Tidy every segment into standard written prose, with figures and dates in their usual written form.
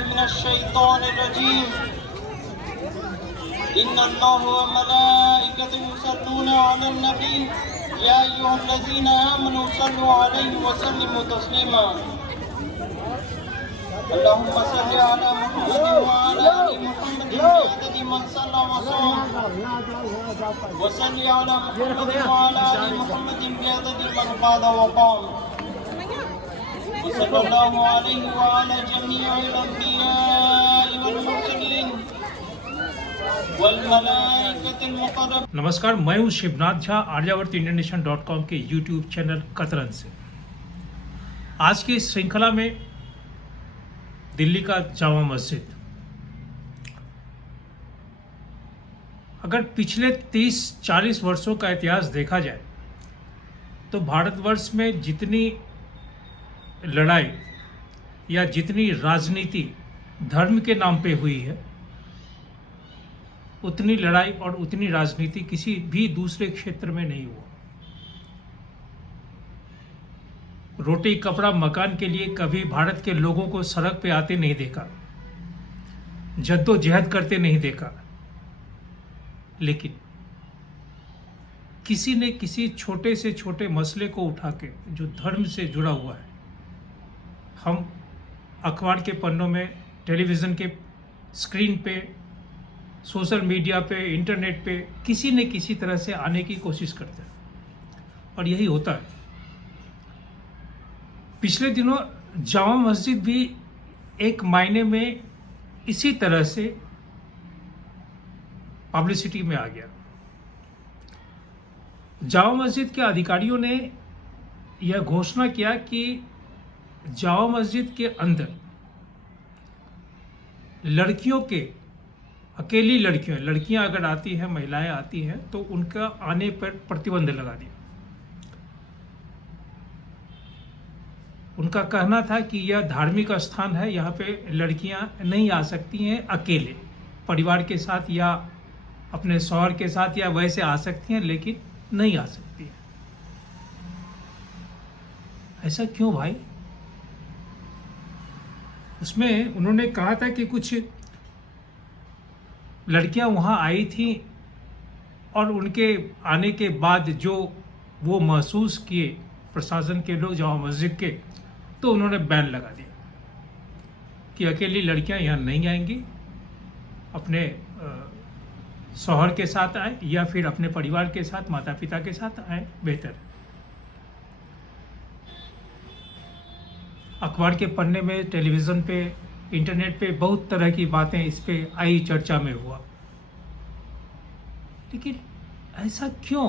मिनश शैतानिर रजीम। इन्नल्लाह व मलाइकतहु युसल्लूना अलन नबी या अय्युहल्लज़ीना आमनू सल्लु अलैहि व सल्लिमू तस्लीमा। अल्लाहुम्मा सल्लि अला मुहम्मद व अला आलि मुहम्मद बिअददि मन सल्ला व सल्लम व सल्लि अला मुहम्मद व अला आलि मुहम्मद बिअददि मन क़ादा व क़ाम। सल्लल्लाहु अलैहि व अला जमीइल अंबिया'i वल मुरसलीन वल मलाइकतिल मुक़र्रब। नमस्कार, मैं हूँ शिवनाथ झा आर्यावर्तइंडियननेशन.com के यूट्यूब चैनल कतरन से। आज की इस श्रृंखला में दिल्ली का जामा मस्जिद, अगर पिछले 30-40 वर्षों का इतिहास देखा जाए तो भारतवर्ष में जितनी लड़ाई या जितनी राजनीति धर्म के नाम पे हुई है, उतनी लड़ाई और उतनी राजनीति किसी भी दूसरे क्षेत्र में नहीं हुआ। रोटी कपड़ा मकान के लिए कभी भारत के लोगों को सड़क पे आते नहीं देखा, जद्दोजहद करते नहीं देखा, लेकिन किसी ने किसी छोटे से छोटे मसले को उठा के जो धर्म से जुड़ा हुआ है, हम अखबार के पन्नों में, टेलीविज़न के स्क्रीन पे, सोशल मीडिया पे, इंटरनेट पे किसी न किसी तरह से आने की कोशिश करते हैं, और यही होता है। पिछले दिनों जामा मस्जिद भी एक मायने में इसी तरह से पब्लिसिटी में आ गया। जामा मस्जिद के अधिकारियों ने यह घोषणा किया कि जामा मस्जिद के अंदर लड़कियों के, अकेली लड़कियां अगर आती हैं, महिलाएं आती हैं, तो उनका आने पर प्रतिबंध लगा दिया। उनका कहना था कि यह धार्मिक स्थान है, यहाँ पे लड़कियां नहीं आ सकती हैं अकेले, परिवार के साथ या अपने शौहर के साथ या वैसे आ सकती हैं, लेकिन नहीं आ सकती हैं। ऐसा क्यों भाई? उसमें उन्होंने कहा था कि कुछ लड़कियां वहाँ आई थी और उनके आने के बाद जो वो महसूस किए प्रशासन के लोग जामा मस्जिद के, तो उन्होंने बैन लगा दिया कि अकेली लड़कियां यहाँ नहीं आएंगी, अपने शौहर के साथ आए या फिर अपने परिवार के साथ, माता पिता के साथ आए, बेहतर है। अखबार के पन्ने में, टेलीविज़न पे, इंटरनेट पे बहुत तरह की बातें इस पे आई, चर्चा में हुआ, लेकिन ऐसा क्यों?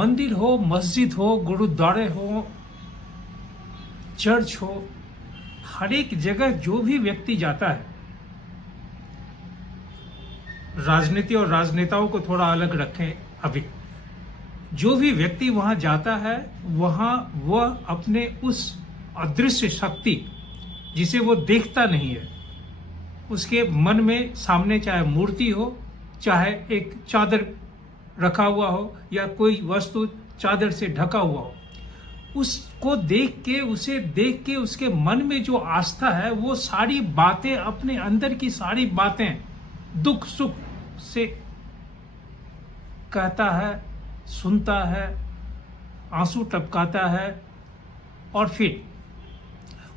मंदिर हो, मस्जिद हो, गुरुद्वारे हो, चर्च हो, हर एक जगह जो भी व्यक्ति जाता है, राजनीति और राजनेताओं को थोड़ा अलग रखें, अभी जो भी व्यक्ति वहां जाता है वहां वह अपने उस अदृश्य शक्ति जिसे वो देखता नहीं है, उसके मन में सामने चाहे मूर्ति हो, चाहे एक चादर रखा हुआ हो या कोई वस्तु चादर से ढका हुआ हो, उसको देख के, उसे देख के उसके मन में जो आस्था है वो सारी बातें, अपने अंदर की सारी बातें दुख सुख से कहता है, सुनता है, आंसू टपकाता है और फिर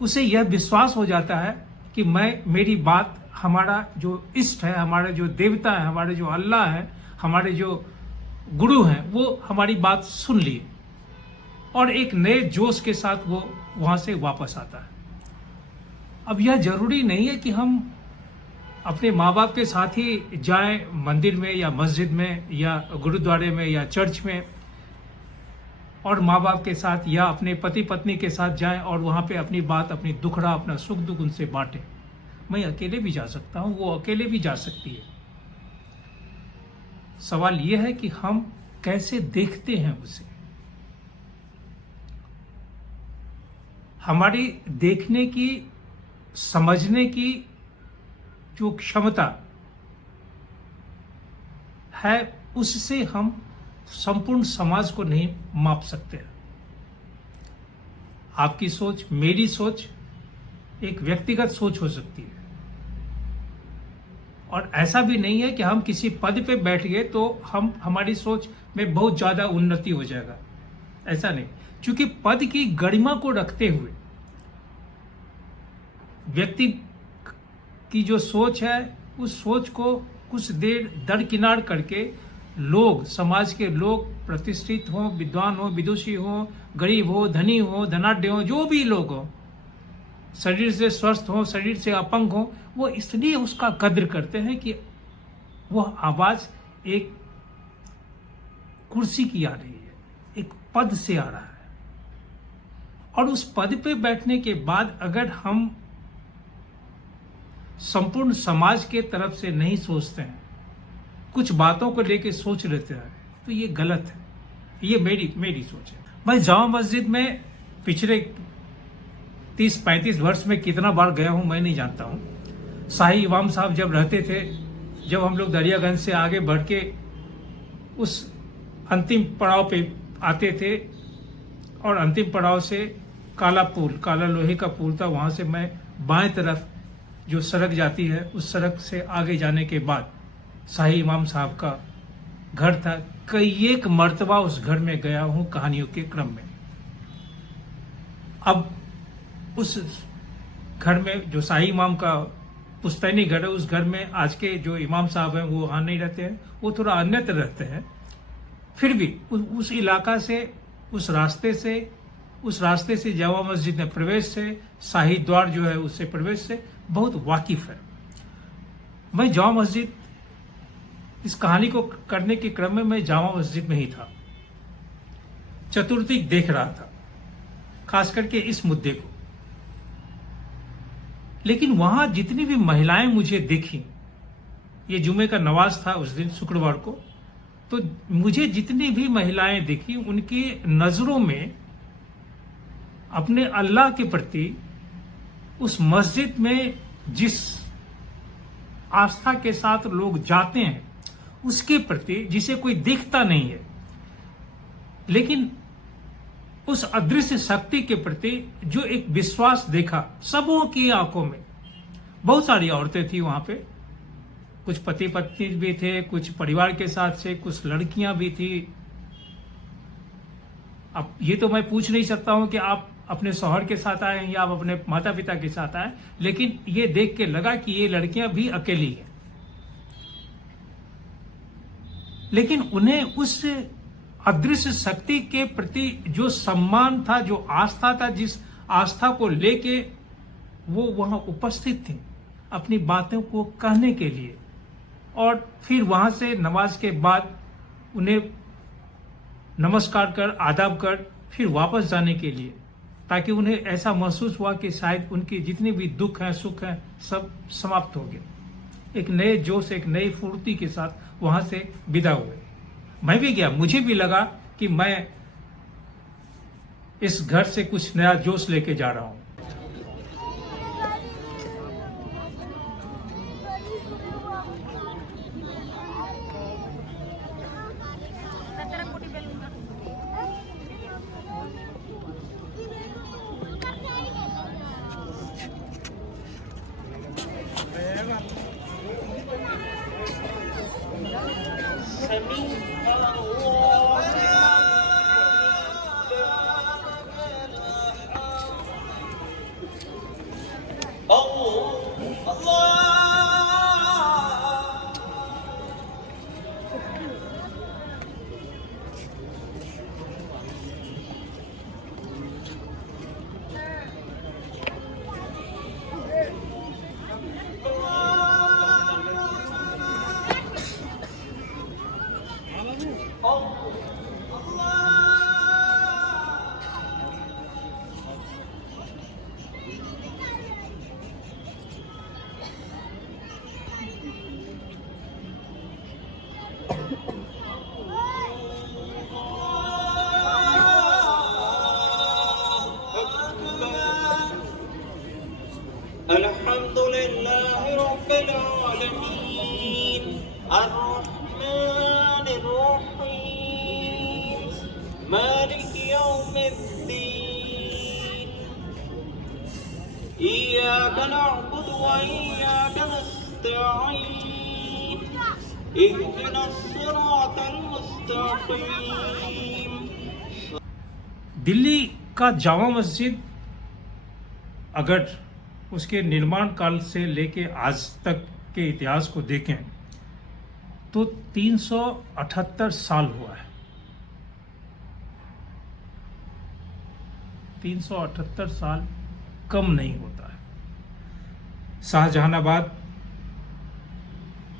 उसे यह विश्वास हो जाता है कि मेरी बात, हमारा जो इष्ट है, हमारा जो देवता है, हमारे जो अल्लाह है, हमारे जो गुरु हैं, वो हमारी बात सुन लिए और एक नए जोश के साथ वो वहां से वापस आता है। अब यह जरूरी नहीं है कि हम अपने माँ बाप के साथ ही जाएं मंदिर में या मस्जिद में या गुरुद्वारे में या चर्च में, और माँ बाप के साथ या अपने पति पत्नी के साथ जाएं और वहाँ पे अपनी बात, अपनी दुखड़ा, अपना सुख दुख उनसे बांटें। मैं अकेले भी जा सकता हूँ, वो अकेले भी जा सकती है। सवाल यह है कि हम कैसे देखते हैं उसे। हमारी देखने की, समझने की जो क्षमता है उससे हम संपूर्ण समाज को नहीं माप सकते। आपकी सोच, मेरी सोच एक व्यक्तिगत सोच हो सकती है, और ऐसा भी नहीं है कि हम किसी पद पे बैठ गए तो हमारी सोच में बहुत ज्यादा उन्नति हो जाएगा, ऐसा नहीं। क्योंकि पद की गरिमा को रखते हुए व्यक्ति की जो सोच है, उस सोच को कुछ देर दरकिनार करके लोग, समाज के लोग, प्रतिष्ठित हो, विद्वान हो, विदुषी हो, गरीब हो, धनी हो, धनाढ्य हो, जो भी लोग हो, शरीर से स्वस्थ हो, शरीर से अपंग हो, वो इसलिए उसका कद्र करते हैं कि वह आवाज एक कुर्सी की आ रही है, एक पद से आ रहा है। और उस पद पे बैठने के बाद अगर हम संपूर्ण समाज के तरफ से नहीं सोचते हैं, कुछ बातों को लेके सोच लेते हैं, तो ये गलत है। ये मेरी सोच है। मैं जामा मस्जिद में पिछले 30-35 वर्ष में कितना बार गया हूं मैं नहीं जानता हूं। शाही इमाम साहब जब रहते थे, जब हम लोग दरियागंज से आगे बढ़ के उस अंतिम पड़ाव पे आते थे, और अंतिम पड़ाव से काला पुल, काला लोहे का पुल था, वहां से मैं बाएं तरफ जो सड़क जाती है, उस सड़क से आगे जाने के बाद शाही इमाम साहब का घर था। कई एक मर्तबा उस घर में गया हूं कहानियों के क्रम में। अब उस घर में जो शाही इमाम का पुश्तैनी घर है, उस घर में आज के जो इमाम साहब हैं वो वहां नहीं रहते हैं, वो थोड़ा अन्यत्र रहते हैं। फिर भी उस इलाका से, उस रास्ते से जामा मस्जिद में प्रवेश से, शाही द्वार जो है उससे प्रवेश से बहुत वाकिफ है। मैं जामा मस्जिद, इस कहानी को करने के क्रम में मैं जामा मस्जिद में ही था, चतुर्थी देख रहा था, खास करके इस मुद्दे को। लेकिन वहां जितनी भी महिलाएं मुझे दिखी, ये जुमे का नमाज था उस दिन शुक्रवार को, तो मुझे जितनी भी महिलाएं दिखी, उनकी नजरों में अपने अल्लाह के प्रति, उस मस्जिद में जिस आस्था के साथ लोग जाते हैं उसके प्रति, जिसे कोई देखता नहीं है, लेकिन उस अदृश्य शक्ति के प्रति जो एक विश्वास देखा सबों की आंखों में। बहुत सारी औरतें थी वहां पे, कुछ पति पत्नी भी थे, कुछ परिवार के साथ से, कुछ लड़कियां भी थी। अब ये तो मैं पूछ नहीं सकता हूं कि आप अपने शौहर के साथ आए या आप अपने माता पिता के साथ आए, लेकिन ये देख के लगा कि ये लड़कियां भी अकेली हैं। लेकिन उन्हें उस अदृश्य शक्ति के प्रति जो सम्मान था, जो आस्था था, जिस आस्था को लेके वो वहां उपस्थित थे अपनी बातों को कहने के लिए, और फिर वहां से नमाज के बाद उन्हें नमस्कार कर, आदाब कर, फिर वापस जाने के लिए, ताकि उन्हें ऐसा महसूस हुआ कि शायद उनके जितने भी दुख हैं सुख हैं सब समाप्त हो गए। एक नए जोश, एक नई फुर्ती के साथ वहां से विदा हुए। मैं भी गया, मुझे भी लगा कि मैं इस घर से कुछ नया जोश लेके जा रहा हूं। अल्हम्दुलिल्लाह रब्बिल आलमीन अर्रहमानिर रहीम मालिक यौमिद्दीन इय्याका नअबुदु व इय्याका नस्तईन इहदिनस सिरातल मुस्तकीम। दिल्ली का जामा मस्जिद अगर उसके निर्माण काल से लेके आज तक के इतिहास को देखें तो 378 साल हुआ है। 378 साल कम नहीं होता है। शाहजहानाबाद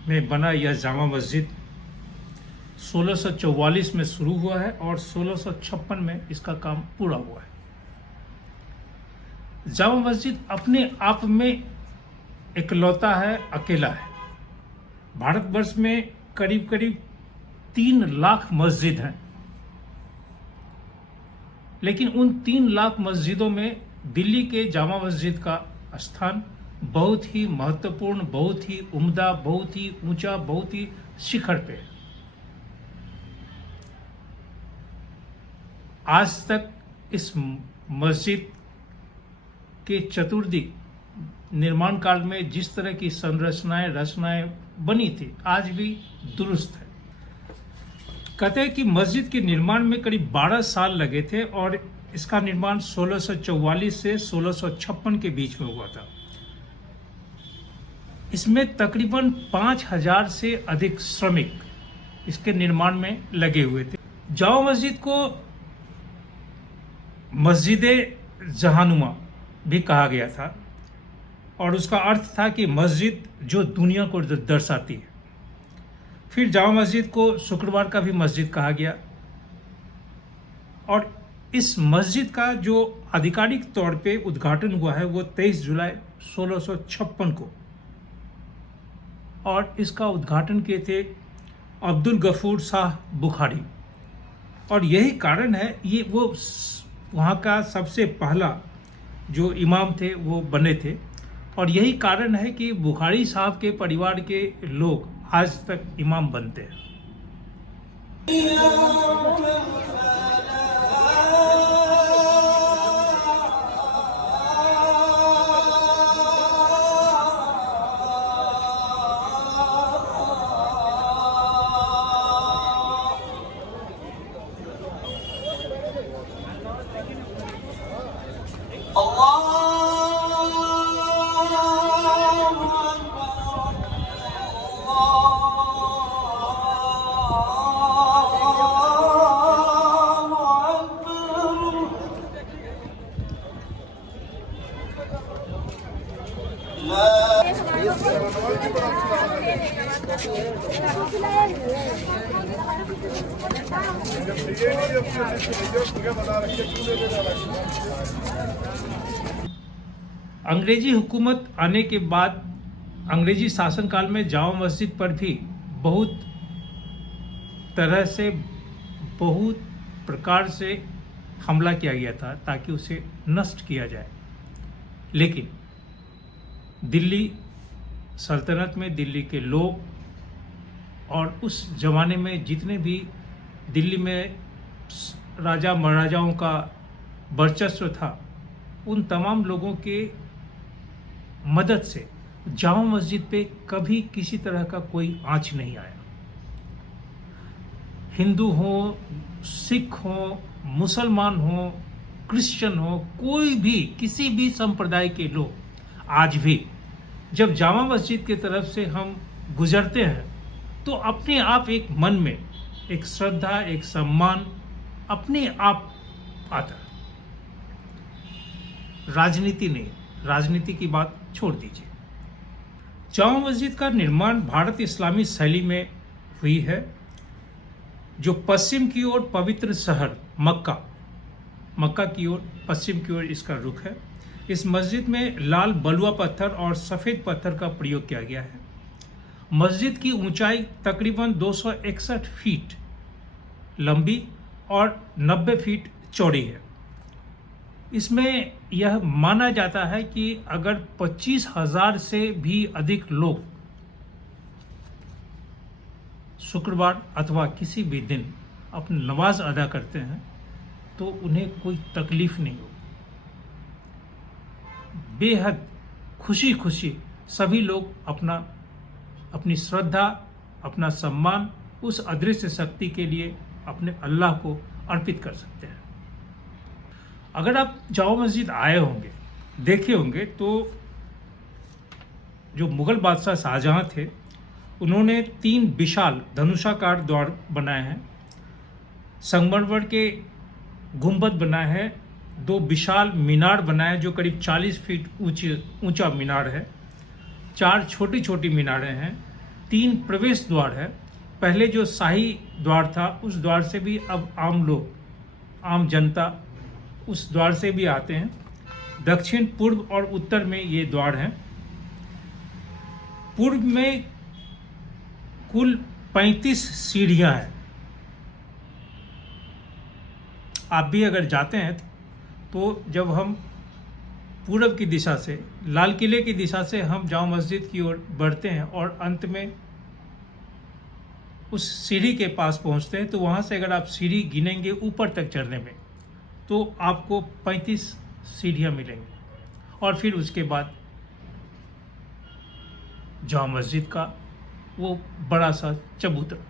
में बना यह जामा मस्जिद 1644 में शुरू हुआ है और 1656 में इसका काम पूरा हुआ है। जामा मस्जिद अपने आप में इकलौता है, अकेला है। भारतवर्ष में करीब करीब 3 लाख मस्जिद हैं, लेकिन उन 3 लाख मस्जिदों में दिल्ली के जामा मस्जिद का स्थान बहुत ही महत्वपूर्ण, बहुत ही उम्दा, बहुत ही ऊंचा, बहुत ही शिखर पे है। आज तक इस मस्जिद के चतुर्दिक निर्माण काल में जिस तरह की संरचनाएं रचनाएं बनी थी आज भी दुरुस्त है। कहते हैं कि मस्जिद के निर्माण में करीब 12 साल लगे थे और इसका निर्माण 1644 से 1656 के बीच में हुआ था। इसमें तकरीबन 5000 से अधिक श्रमिक इसके निर्माण में लगे हुए थे। जामा मस्जिद को मस्जिदे जहानुमा भी कहा गया था और उसका अर्थ था कि मस्जिद जो दुनिया को दर्शाती है। फिर जामा मस्जिद को शुक्रवार का भी मस्जिद कहा गया और इस मस्जिद का जो आधिकारिक तौर पे उद्घाटन हुआ है वो 23 जुलाई 1656 को, और इसका उद्घाटन किए थे अब्दुल गफूर शाह बुखारी। और यही कारण है, ये वो वहाँ का सबसे पहला जो इमाम थे वो बने थे, और यही कारण है कि बुखारी साहब के परिवार के लोग आज तक इमाम बनते हैं। अंग्रेजी हुकूमत आने के बाद अंग्रेजी शासनकाल में जामा मस्जिद पर भी बहुत तरह से, बहुत प्रकार से हमला किया गया था ताकि उसे नष्ट किया जाए। लेकिन दिल्ली सल्तनत में दिल्ली के लोग और उस ज़माने में जितने भी दिल्ली में राजा महाराजाओं का वर्चस्व था, उन तमाम लोगों के मदद से जामा मस्जिद पे कभी किसी तरह का कोई आंच नहीं आया। हिंदू हो, सिख हो, मुसलमान हो, क्रिश्चियन हो, कोई भी किसी भी संप्रदाय के लोग आज भी जब जामा मस्जिद की तरफ से हम गुजरते हैं तो अपने आप एक मन में एक श्रद्धा, एक सम्मान अपने आप आता है। राजनीति नहीं, राजनीति की बात छोड़ दीजिए। जामा मस्जिद का निर्माण भारत इस्लामी शैली में हुई है, जो पश्चिम की ओर पवित्र शहर मक्का की ओर पश्चिम की ओर इसका रुख है। इस मस्जिद में लाल बलुआ पत्थर और सफ़ेद पत्थर का प्रयोग किया गया है। मस्जिद की ऊंचाई तकरीबन 261 फीट लंबी और 90 फीट चौड़ी है। इसमें यह माना जाता है कि अगर 25,000 से भी अधिक लोग शुक्रवार अथवा किसी भी दिन अपनी नमाज अदा करते हैं तो उन्हें कोई तकलीफ नहीं होगी। बेहद खुशी खुशी सभी लोग अपनी श्रद्धा, अपना सम्मान उस अदृश्य शक्ति के लिए अपने अल्लाह को अर्पित कर सकते हैं। अगर आप जामा मस्जिद आए होंगे, देखे होंगे, तो जो मुगल बादशाह शाहजहां थे, उन्होंने 3 विशाल धनुषाकार द्वार बनाए हैं, संगमरमर के गुंबद बनाए हैं, 2 विशाल मीनार बनाए जो करीब 40 फीट ऊंचा मीनार है, 4 छोटी छोटी मीनारें हैं, 3 प्रवेश द्वार है। पहले जो शाही द्वार था उस द्वार से भी अब आम जनता उस द्वार से भी आते हैं। दक्षिण, पूर्व और उत्तर में ये द्वार हैं। पूर्व में कुल 35 सीढ़ियां हैं। आप भी अगर जाते हैं तो जब हम पूरब की दिशा से, लाल किले की दिशा से हम जामा मस्जिद की ओर बढ़ते हैं और अंत में उस सीढ़ी के पास पहुंचते हैं, तो वहां से अगर आप सीढ़ी गिनेंगे ऊपर तक चढ़ने में तो आपको 35 सीढ़ियां मिलेंगी। और फिर उसके बाद जामा मस्जिद का वो बड़ा सा चबूतरा।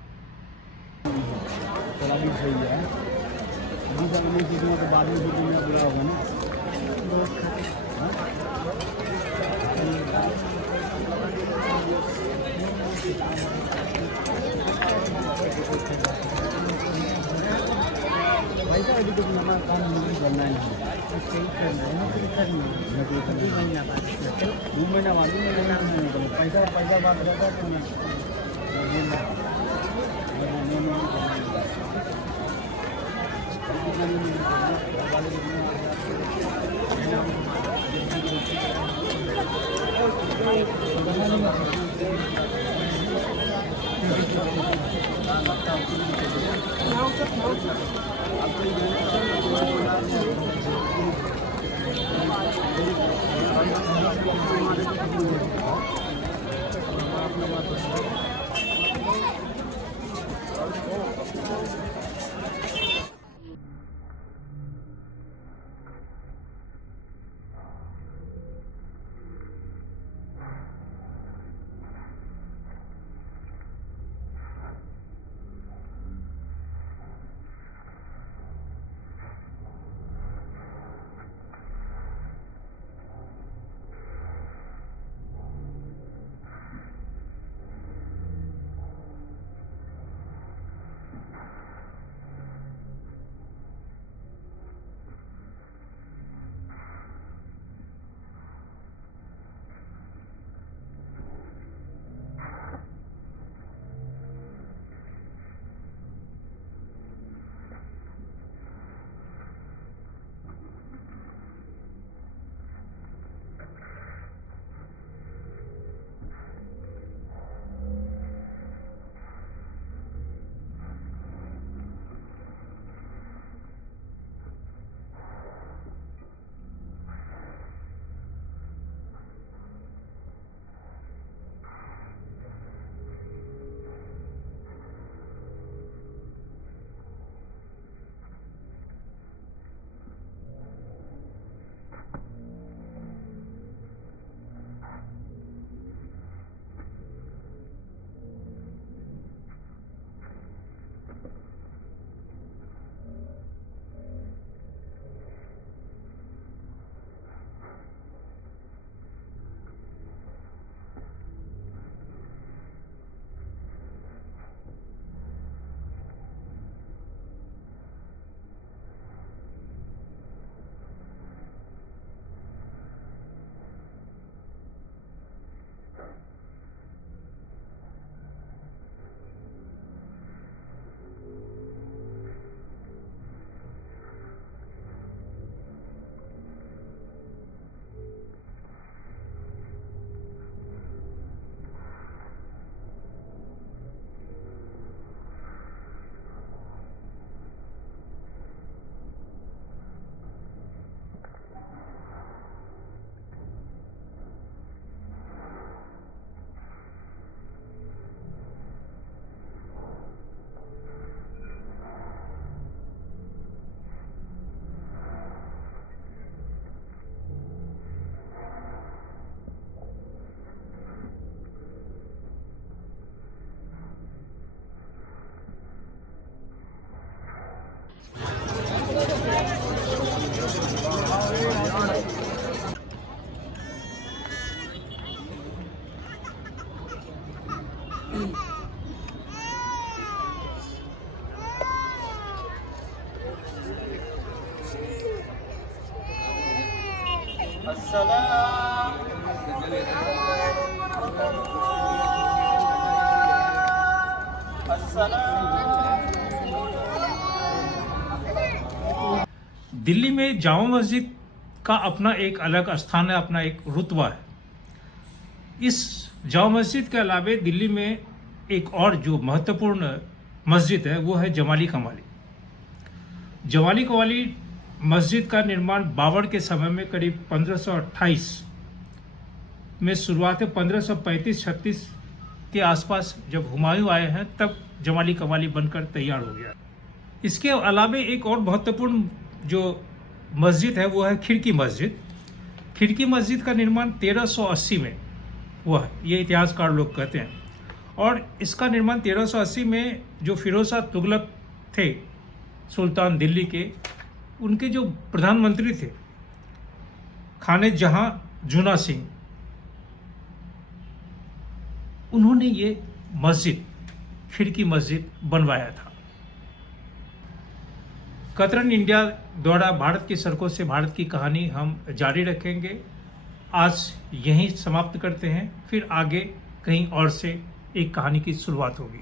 अस्सलाम दिल्ली में जामा मस्जिद का अपना एक अलग स्थान है, अपना एक रुतबा है। इस जामा मस्जिद के अलावे दिल्ली में एक और जो महत्वपूर्ण मस्जिद है वो है जमाली कवाली। जमाली कवाली मस्जिद का निर्माण बाबर के समय में करीब 1528 में शुरुआत है। 1535-36 के आसपास जब हुमायूं आए हैं तब जमाली कवाली बनकर तैयार हो गया। इसके अलावे एक और महत्वपूर्ण जो मस्जिद है वो है खिड़की मस्जिद। खिड़की मस्जिद का निर्माण 1380 में हुआ है, ये इतिहासकार लोग कहते हैं। और इसका निर्माण 1380 में जो फिरोज शाह तुगलक थे, सुल्तान दिल्ली के, उनके जो प्रधानमंत्री थे खाने जहां जूना सिंह, उन्होंने ये मस्जिद खिड़की मस्जिद बनवाया था। कतरन इंडिया द्वारा भारत की सड़कों से भारत की कहानी हम जारी रखेंगे। आज यहीं समाप्त करते हैं, फिर आगे कहीं और से एक कहानी की शुरुआत होगी।